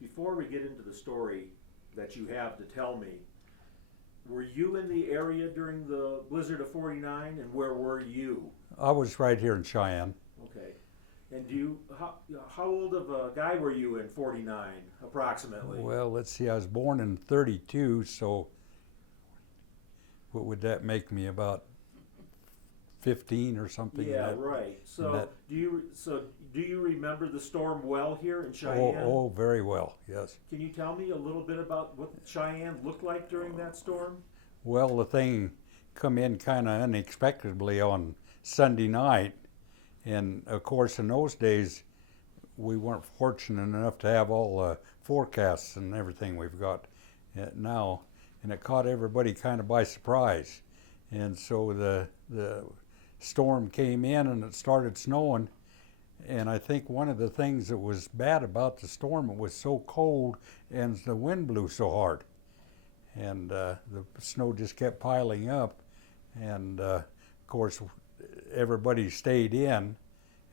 before we get into the story that you have to tell me, were you in the area during the blizzard of '49, and where were you? I was right here in Cheyenne. Okay. And how old of a guy were you in '49, approximately? Well, let's see, I was born in 32, so what would that make me, about 15 or something? Yeah, right. So do you remember the storm well here in Cheyenne? Oh, very well, yes. Can you tell me a little bit about what Cheyenne looked like during that storm? Well, the thing come in kind of unexpectedly on Sunday night, and of course in those days we weren't fortunate enough to have all the forecasts and everything we've got now, and it caught everybody kind of by surprise. And so the storm came in and it started snowing, and I think one of the things that was bad about the storm, it was so cold and the wind blew so hard, and the snow just kept piling up, and of course everybody stayed in.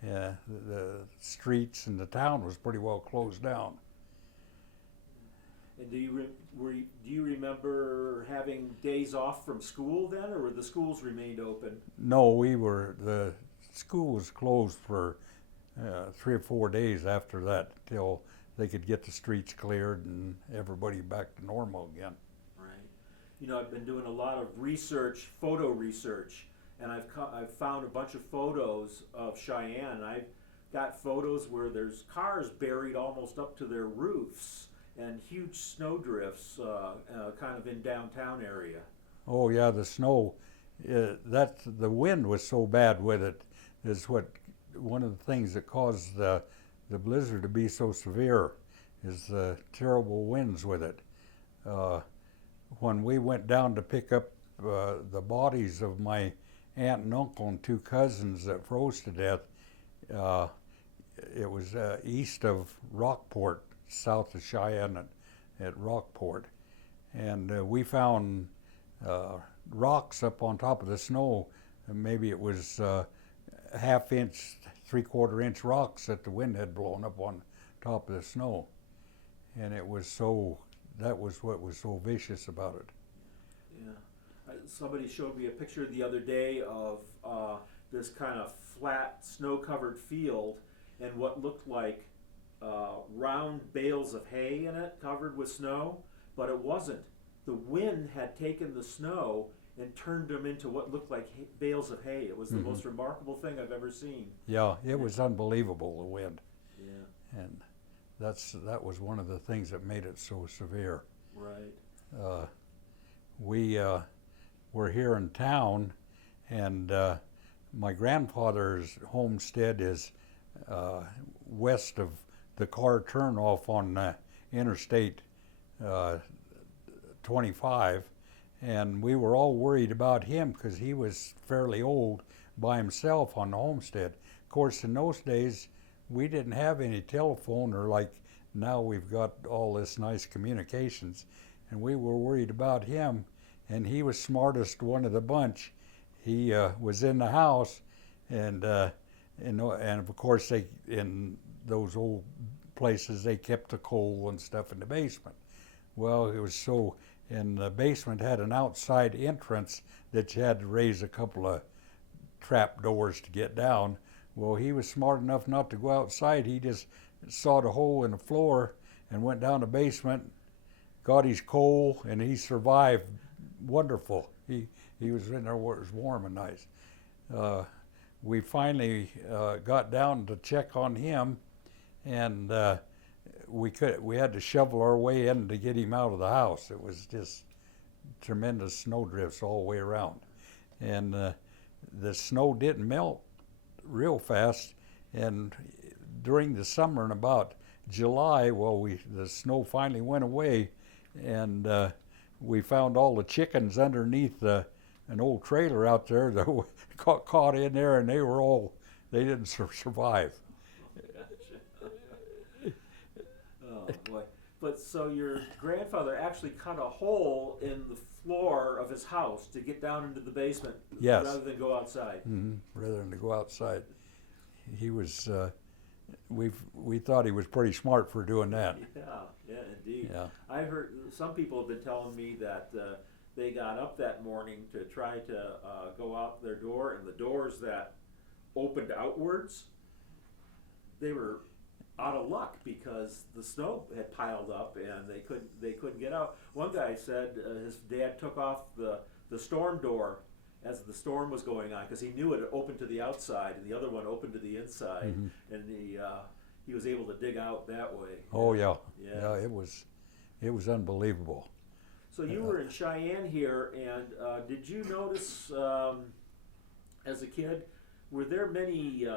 The streets and the town was pretty well closed down. And do you remember having days off from school then, or were the schools remained open? No, the school was closed for 3 or 4 days after that, till they could get the streets cleared and everybody back to normal again. Right. You know, I've been doing a lot of research, photo research, and I've found a bunch of photos of Cheyenne. I've got photos where there's cars buried almost up to their roofs, and huge snowdrifts kind of in downtown area. Oh yeah, the snow, the wind was so bad with it, is one of the things that caused the blizzard to be so severe, is the terrible winds with it. When we went down to pick up the bodies of my aunt and uncle and 2 cousins that froze to death, it was east of Rockport, south of Cheyenne at Rockport, and we found rocks up on top of the snow, and maybe it was half-inch, 3/4 inch rocks that the wind had blown up on top of the snow, and that was what was so vicious about it. Yeah, somebody showed me a picture the other day of this kind of flat, snow-covered field, and what looked like round bales of hay in it, covered with snow, but it wasn't. The wind had taken the snow and turned them into what looked like bales of hay. It was the most remarkable thing I've ever seen. Yeah, it was unbelievable, the wind. Yeah. And that was one of the things that made it so severe. Right. We were here in town, and my grandfather's homestead is west of the car turnoff on Interstate 25, and we were all worried about him because he was fairly old by himself on the homestead. Of course, in those days, we didn't have any telephone, or like now we've got all this nice communications, and we were worried about him, and he was smartest one of the bunch. He was in the house, and of course in those old places they kept the coal and stuff in the basement. Well, and the basement had an outside entrance that you had to raise a couple of trap doors to get down. Well, he was smart enough not to go outside. He just sawed a hole in the floor and went down the basement, got his coal, and he survived wonderful. He was in there where it was warm and nice. We finally got down to check on him, and we had to shovel our way in to get him out of the house. It was just tremendous snowdrifts all the way around, and the snow didn't melt real fast. And during the summer, in about July, the snow finally went away, and we found all the chickens underneath an old trailer out there that got caught in there, and they didn't survive. Oh boy. But so your grandfather actually cut a hole in the floor of his house to get down into the basement, yes, rather than go outside. Rather than to go outside. He was we thought he was pretty smart for doing that. Yeah, indeed. Yeah. I heard some people have been telling me that they got up that morning to try to go out their door, and the doors that opened outwards, they were out of luck because the snow had piled up and they couldn't get out. One guy said his dad took off the storm door as the storm was going on because he knew it opened to the outside and the other one opened to the inside, and he was able to dig out that way. Oh yeah. It was unbelievable. So you were in Cheyenne here, and did you notice as a kid, were there many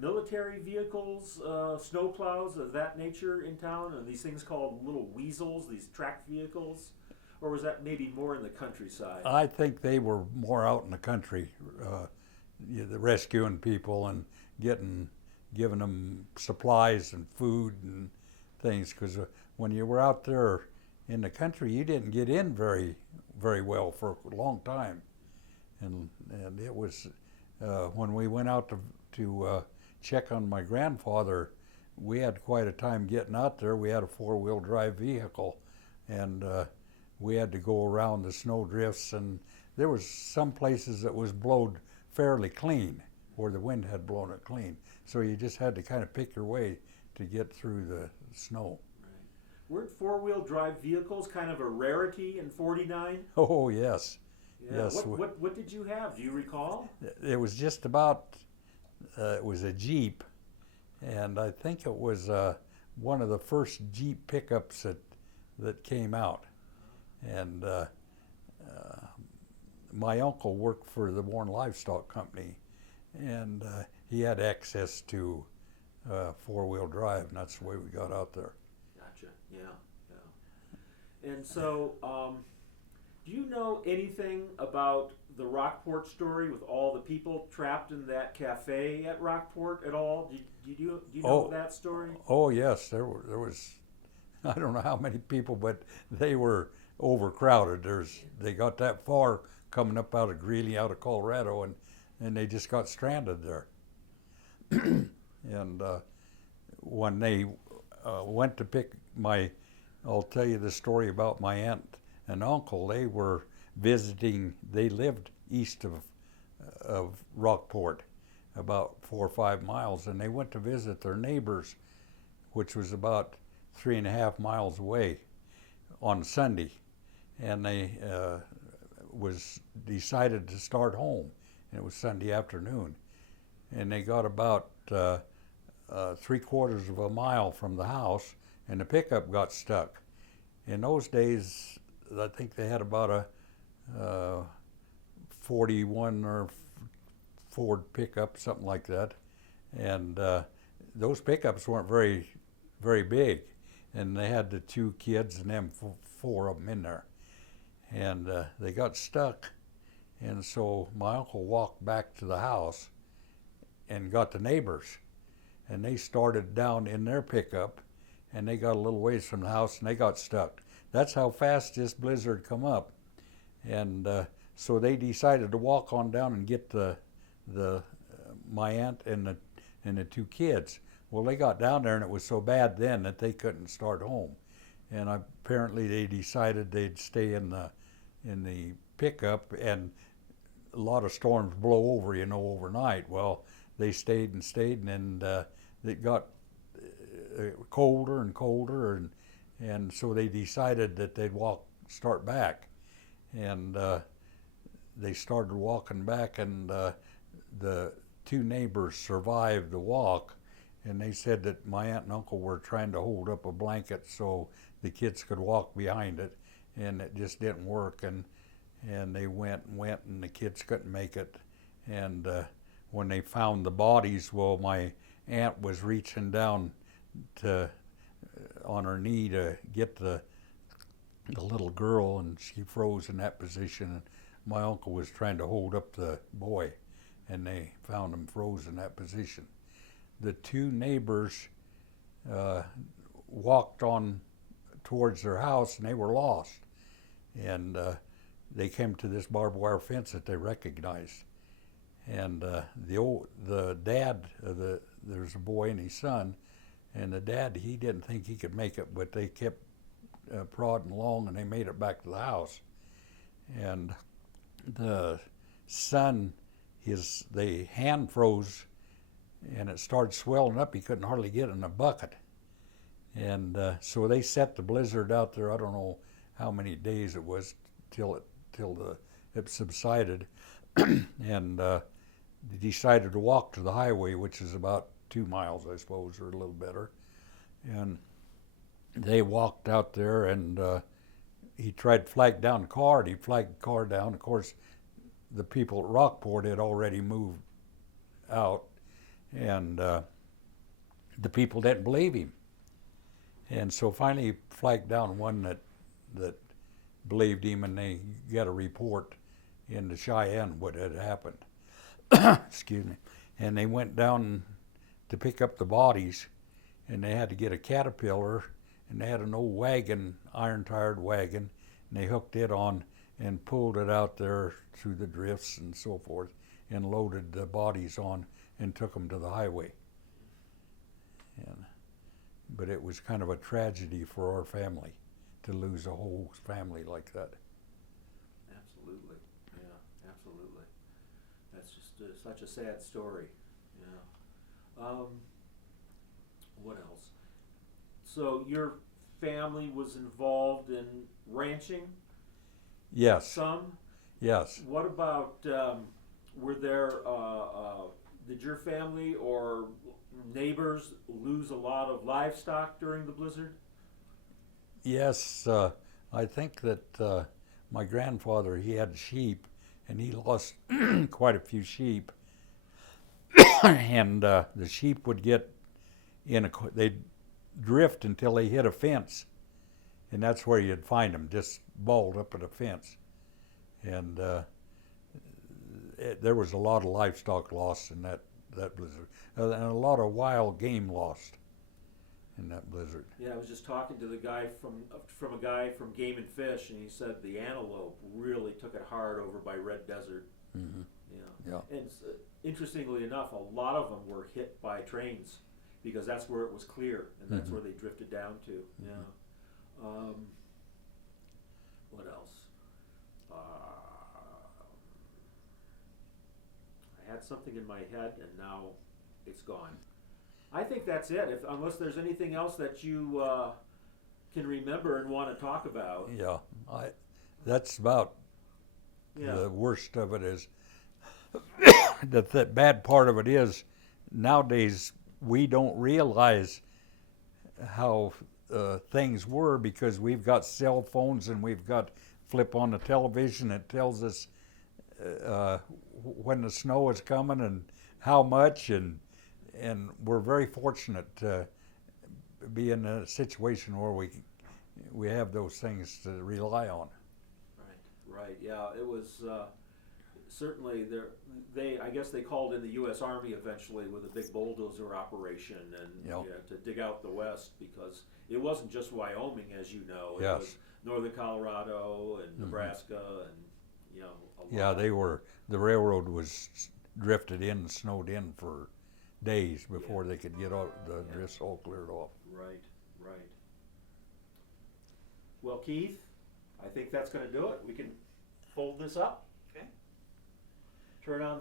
military vehicles, snowplows of that nature in town, and these things called little weasels, these tracked vehicles? Or was that maybe more in the countryside? I think they were more out in the country, the rescuing people and giving them supplies and food and things. Because when you were out there in the country, you didn't get in very well for a long time. And it was when we went out to check on my grandfather, we had quite a time getting out there. We had a 4-wheel drive vehicle, and we had to go around the snowdrifts, and there was some places that was blowed fairly clean, where the wind had blown it clean. So you just had to kind of pick your way to get through the snow. Right. Weren't 4-wheel drive vehicles kind of a rarity in '49? Oh yes. Yeah. Yes. What did you have? Do you recall? It was just about. It was a Jeep, and I think it was one of the first Jeep pickups that came out. And my uncle worked for the Livestock company, and he had access to 4-wheel drive, and that's the way we got out there. Gotcha. Yeah. And so, do you know anything about the Rockport story with all the people trapped in that cafe at Rockport at all? Do you know that story? Oh yes, there was. I don't know how many people, but they were overcrowded. They got that far coming up out of Greeley, out of Colorado, and they just got stranded there. And when they went to pick I'll tell you the story about my aunt and uncle. They were visiting. They lived east of Rockport, about 4 or 5 miles, and they went to visit their neighbors, which was about 3.5 miles away, on Sunday, and they was decided to start home. And it was Sunday afternoon, and they got about 3/4 of a mile from the house, and the pickup got stuck. In those days, I think they had about a 41 or Ford pickup, something like that, and those pickups weren't very big, and they had the 2 kids and them 4 of them in there, and they got stuck. And so my uncle walked back to the house and got the neighbors, and they started down in their pickup, and they got a little ways from the house, and they got stuck. That's how fast this blizzard come up. And so they decided to walk on down and get my aunt and the 2 kids. Well, they got down there, and it was so bad then that they couldn't start home. And apparently they decided they'd stay in the pickup, and a lot of storms blow over, overnight. Well, they stayed, and it got colder and colder, and so they decided that they'd start back. And they started walking back, and the 2 neighbors survived the walk, and they said that my aunt and uncle were trying to hold up a blanket so the kids could walk behind it, and it just didn't work, and they went, and the kids couldn't make it. And when they found the bodies, well, my aunt was reaching down on her knee to get the little girl, and she froze in that position. And my uncle was trying to hold up the boy, and they found him froze in that position. The 2 neighbors walked on towards their house, and they were lost. And they came to this barbed wire fence that they recognized. And the dad of there's a boy and his son, and the dad, he didn't think he could make it, but they kept prodding along, and they made it back to the house. And the son, the hand froze, and it started swelling up. He couldn't hardly get in a bucket. And so they set the blizzard out there. I don't know how many days it was till it subsided, and they decided to walk to the highway, which is about 2 miles, I suppose, or a little better. And they walked out there, and he tried to flag down the car, and he flagged the car down. Of course, the people at Rockport had already moved out, and the people didn't believe him. And so finally he flagged down one that believed him, and they got a report in the Cheyenne what had happened. Excuse me. And they went down to pick up the bodies, and they had to get a Caterpillar, and they had an old wagon, iron-tired wagon, and they hooked it on and pulled it out there through the drifts and so forth, and loaded the bodies on and took them to the highway. But it was kind of a tragedy for our family to lose a whole family like that. Absolutely, yeah, absolutely. That's just such a sad story. Yeah. What else? So your family was involved in ranching? Yes. Some? Yes. What about, were there, did your family or neighbors lose a lot of livestock during the blizzard? Yes, I think that my grandfather, he had sheep, and he lost quite a few sheep. And the sheep would get they'd drift until they hit a fence, and that's where you'd find them, just balled up at a fence. And there was a lot of livestock lost in that blizzard, and a lot of wild game lost in that blizzard. Yeah, I was just talking to the guy from a guy from Game and Fish, and he said the antelope really took it hard over by Red Desert. Mm-hmm. Yeah. And interestingly enough, a lot of them were hit by trains because that's where it was clear, and that's where they drifted down to. Yeah. What else? I had something in my head, and now it's gone. I think that's it. Unless there's anything else that you can remember and want to talk about. Yeah, that's about Yeah. the worst of it is the bad part of it is nowadays we don't realize how things were because we've got cell phones and we've got flip on the television that tells us when the snow is coming and how much, and we're very fortunate to be in a situation where we have those things to rely on. Right. Yeah, it was certainly there. I guess they called in the U.S. Army eventually with a big bulldozer operation and to dig out the West, because it wasn't just Wyoming, as you know. It was northern Colorado and Nebraska and a lot. The railroad was drifted in and snowed in for days before they could get out the drifts all cleared off. Right. Well, Keith, I think that's going to do it. We can fold this up. Okay. Turn on